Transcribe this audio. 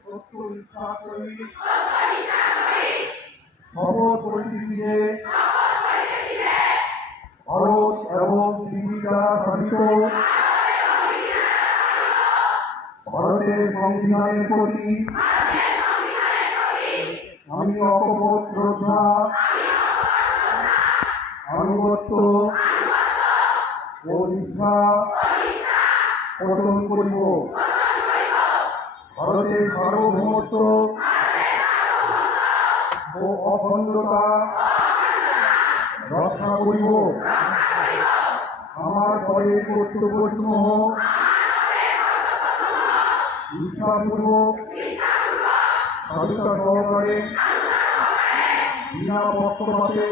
সত্য বিশ্বাস করি শপথ করিতেছি যে ভারত এবং পৃথিবী দ্বারা শাসিত ভারতের সংবিধানের প্রতি আমি অকপট শ্রদ্ধা আনুগত্য ও নিষ্ঠা পোষণ করিব। ভারতের সার্বভৌমত্ব ও অখণ্ডতা রক্ষা করিব। আমার পরের কর্তব্যসমূহ নিষ্ঠাপূর্বক সাধুতা সহকারে বিনা পক্ষপাতে